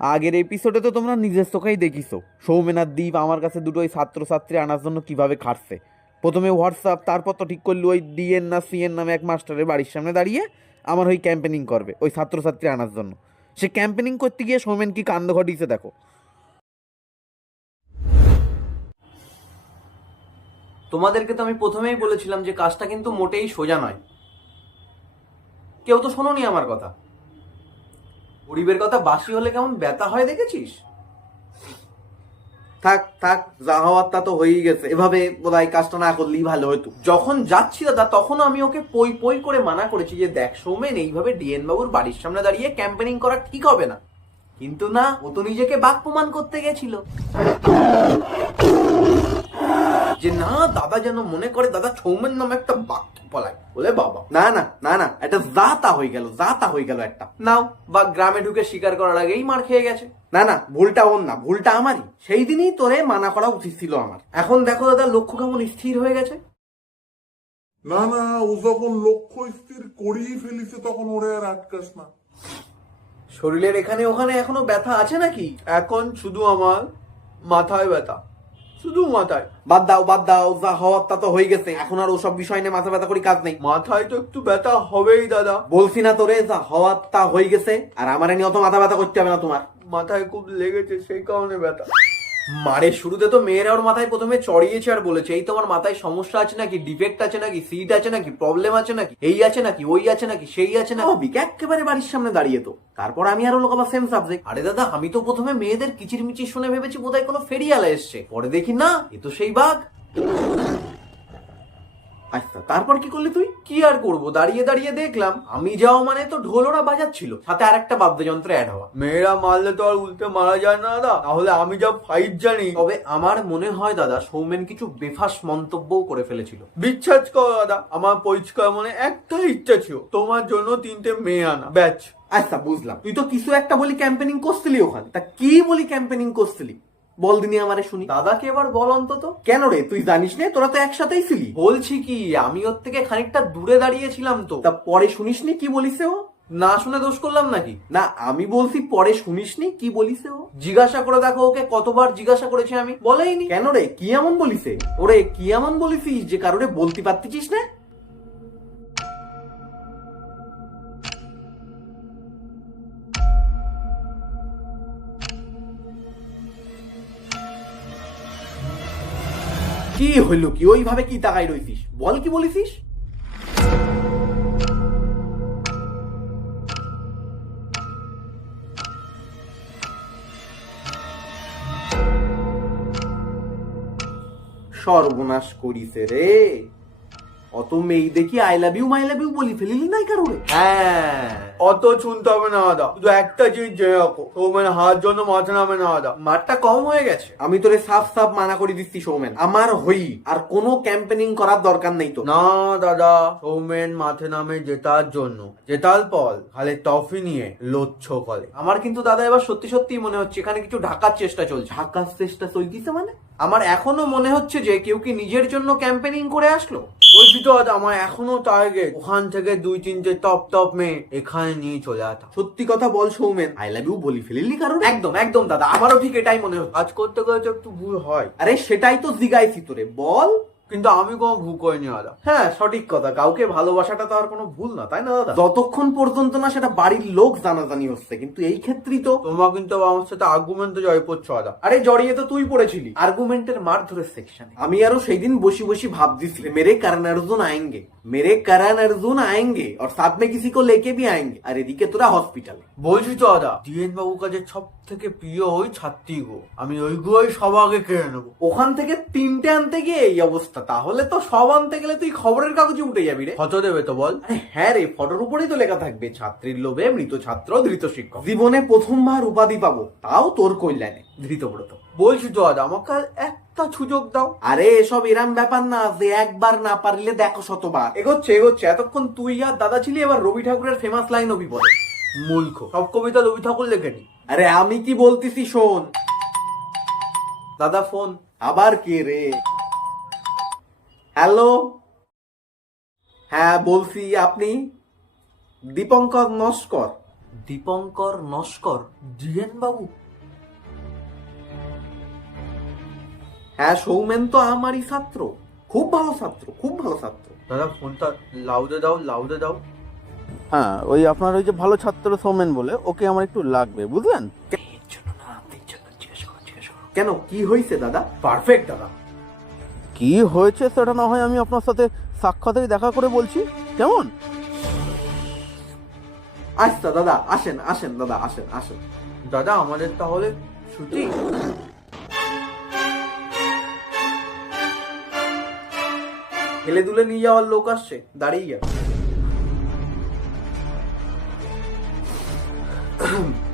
আগের এপিসোডে তো তোমরা নিজের চোখেই দেখিছো। সৌমেন আর দ্বীপ আমার কাছে দুটো ওই ছাত্রছাত্রী আনার জন্য কীভাবে খাটছে। প্রথমে হোয়াটসঅ্যাপ, তারপর তো ঠিক করল ওই ডিএন না সিএন নামে এক মাস্টারের বাড়ির সামনে দাঁড়িয়ে আমার ওই ক্যাম্পেনিং করবে, ওই ছাত্রছাত্রী আনার জন্য। সে ক্যাম্পেনিং করতে গিয়ে সৌমেন কি কাণ্ড ঘটিয়েছে দেখো। তোমাদেরকে তো আমি প্রথমেই বলেছিলাম যে কাজটা কিন্তু মোটেই সোজা নয়। কেউ তো শোনোনি আমার কথা। গরিবের কথা বাসি হলে কেমন ব্যথা হয় দেখেছিস? থাক থাক যা হওয়ার তা তো হয়েই গেছে। এভাবে বোধহয় কাজটা না করলেই ভালো হতো। যখন যাচ্ছি দাদা তখন আমি ওকে পই পই করে মানা করেছি যে দেখ সৌমেন এইভাবে ডিএন বাবুর বাড়ির সামনে দাঁড়িয়ে ক্যাম্পেনিং করা ঠিক হবে না। কিন্তু না ও তো নিজেকে বাক প্রমাণ করতে গেছিল। যে না দাদা যেন মনে করে দাদা সৌমেন নামে একটা বাক পলায়। বলে বাবা। না না না না এটা যা তা হয়ে গেল যা তা হয়ে গেল একটা। নাও বা গ্রামে ঢুকে স্বীকার করার আগেই মার খেয়ে গেছে। না না ভুলটা ওর না ভুলটা আমারই। সেই দিনই তোরে মানা করা উচিত ছিল আমার। এখন দেখো দাদা লক্ষ্য কেমন স্থির হয়ে গেছে? না না ও যখন লক্ষ্য স্থির করেই ফেলিছে তখন ওরে আর আটকাস না। শরীরের এখানে ওখানে এখনও ব্যথা আছে নাকি? এখন শুধু আমার মাথায় ব্যথা। শুধু মাথায়। বাদ দাও বাদ দাও যা হওয়ার তা তো হয়ে গেছে। এখন আর ওসব বিষয় নিয়ে মাথা ব্যথা করি কাজ নেই। মাথায় তো একটু ব্যথা হবেই দাদা। বলছি না তোরে যা হওয়ার তা হয়ে গেছে আর আমার নিয়ে অত মাথা ব্যথা করতে হবে না তোমার। মাথায় খুব লেগেছে সেই কারণে ব্যথা। মারের শুরুতে তো মেয়েরা ওর মাথায় প্রথমে চড়িয়েছে আর বলেছে, এই তোমার মাথায় সমস্যা আছে নাকি? ডিফেক্ট আছে নাকি? সিট আছে নাকি? প্রবলেম আছে নাকি? এই আছে নাকি? ওই আছে নাকি? সেই আছে না অবিক একেবারে বাড়ির সামনে দাঁড়িয়ে তো। তারপর আমি আরও লোক আবার সেম সাবজেক্ট আরে দাদা, আমি তো প্রথমে মেয়েদের কিচির মিচির শুনে ভেবেছি বোধহয় কোনো ফেরিয়ালা এসছে। পরে দেখি না, এ তো সেই বাঘ। আচ্ছা তারপর কি করলি তুই? কি আর করব? দাঁড়িয়ে দাঁড়িয়ে দেখলাম আমি যাও মানে তো ঢোলরা বাজাচ্ছিল। সাথে আরেকটা বাদ্যযন্ত্র অ্যাড হওয়া। মেয়েরা মারলে তো আর উল্টে মারা যায় না দাদা। তাহলে আমি যা ফাইট জানি। তবে আমার মনে হয় দাদা সৌমেন কিছু বেফাস মন্তব্যও করে ফেলেছিল। বিশ্বাস করো দাদা আমার পরিষ্কার মনে একটা ইচ্ছা ছিল তোমার জন্য তিনটে মেয়ে আনা। ব্যাচ আচ্ছা বুঝলাম। তুই তো কিছু একটা বলি ক্যাম্পেনিং করছিলি ওখানে। তা কি বলি ক্যাম্পেনিং করছিলি? বল দিনি আমারে শুনি। দাদাকে এবার বল অন্তত। কেন রে? তুই জানিস না তোরা তো একসাথেই ছিলি। বলছি কি আমি ওর থেকে খানিকটা দূরে দাঁড়িয়েছিলাম তো। তা পরে শুনিসনি কি বলিছে ও? না শুনে দোষ করলাম নাকি? না আমি বলছি পরে শুনিসনি কি বলিছে ও? জিজ্ঞাসা করে দেখো ওকে কতবার জিজ্ঞাসা করেছি আমি। বলেইনি কেন রে? কি এমন বলিছে? ওরে কি এমন বলিছিস যে কারোরে বলতে পারতিছিস না? কি হইল কি? ওইভাবে কি তাকাই রইছিস? বল কি বলিছিস? সর্বনাশ করিছে রে। অত মেয়ে দেখি I love you my love you বলি ফেলিলি নাই হ্যাঁ। অত শুনতে হবে না দাদা। একটা জিনিস জেনে রাখো সৌমেন হাত জন্য মাথা নামে না দাদা। মারটা কম হয়ে গেছে। আমি তোরে সাফ সাফ মানা করে দিচ্ছি সৌমেন। আমার হই আর কোনো ক্যাম্পেনিং করার দরকার নেই তো না দাদা। সৌমেন মাঠে নামে জেতার জন্য। জেতাল পল খালি টফি নিয়ে লোচ্ছ করে। আমার কিন্তু দাদা এবার সত্যি সত্যি মনে হচ্ছে এখানে কিছু ঢাকার চেষ্টা চলছে। ঢাকার চেষ্টা চলতিছে মানে? আমার এখনও মনে হচ্ছে যে কেউ কি নিজের জন্য ক্যাম্পেনিং করে আসলো? বলছি আমার এখনও টার্গেট ওখান থেকে দুই তিনটে টপ টপ মেয়ে এখানে নিয়ে চলে আসা সত্যি কথা বল সৌমেন আই লাভ ইউ বলি ফেলিলি কারণ একদম একদম দাদা, আমারও ঠিক এটাই মনে হয় কাজ করতে করতে একটু ভুল হয়। আরে সেটাই তো জিগাইছি তোরে, বল। কিন্তু আমি কোনো ভু করিনি দাদা। হ্যাঁ সঠিক কথা। কাউকে ভালোবাসাটা তো আর কোনো ভুল না তাই না দাদা? যতক্ষণ পর্যন্ত না সেটা বাড়ির লোক জানাজানি হচ্ছে কিন্তু এই ক্ষেত্রেই তো তোমরা কিন্তু আমার সাথে আর্গুমেন্টে জয় করছ দাদা। আরে জড়িয়ে তো তুই পড়েছিলি। আর্গুমেন্টের মার ধরে সেকশনে আমি আরও সেই দিন বসি বসি ভাব দিছি মেরে কারণ অর্জুন আয়েঙ্গে মেরে কারণ অর্জুন আয়েঙ্গে আর সাথে কিছু কিসি কো লেকে ভি আয়েঙ্গে আর এদিকে তোরা হসপিটাল বলছি তো দাদা দিয়েন বাবু কাজে সব থেকে প্রিয় ওই ছাত্রী গো। আমি ওইগুলোই সব আগে কেড়ে নেব। ওখান থেকে তিনটে আনতে গিয়ে এই অবস্থা। তাহলে তো সব আনতে গেলে তুই খবরের কাগজে উঠে যাবি রে। কত দেবে তো বল। হ্যাঁ রে ফটোর উপরেই তো লেখা থাকবে ছাত্রীর লোভে মৃত ছাত্র ধৃত শিক্ষক। জীবনে প্রথমবার উপাধি পাবো তাও তোর কল্যাণে ধৃতব্রত বলছি তো দাদা আমাকে একটা সুযোগ দাও। আরে এসব এরাম ব্যাপার না যে একবার না পারলে দেখো শতবার। এগোচ্ছে এগোচ্ছে। এতক্ষণ তুই আর দাদা ছিলি এবার রবি ঠাকুরের ফেমাস লাইন অভি পড়ে মূর্খ। সব কবিতা রবি ঠাকুর লেখেনি। আরে আমি কি বলতেছি শোন। দাদা ফোন আবার কে রে? হ্যালো? হ্যাঁ বলছি আপনি? দীপঙ্কর নস্কর। দীপঙ্কর নস্কর জিএন বাবু? হ্যাঁ সৌমেন তো আমারই ছাত্র। খুব ভালো ছাত্র খুব ভালো ছাত্র। দাদা ফোনটা লাউডে দাও লাউডে দাও। হ্যাঁ ওই আপনার ওই যে ভালো ছাত্র সৌমেন বলে ওকে আমার একটু লাগবে বুঝলেন? কেন কি হয়েছে দাদা? পারফেক্ট দাদা। কি হয়েছে সেটা না হয় আমি আপনার সাথে সাক্ষাতেই দেখা করে বলছি কেমন? আচ্ছা দাদা আসেন আসেন দাদা আসেন আসেন। দাদা আমাদের তাহলে ছুটি। ফেলে দুলে নিয়ে যাওয়ার লোক আসছে দাঁড়িয়ে যা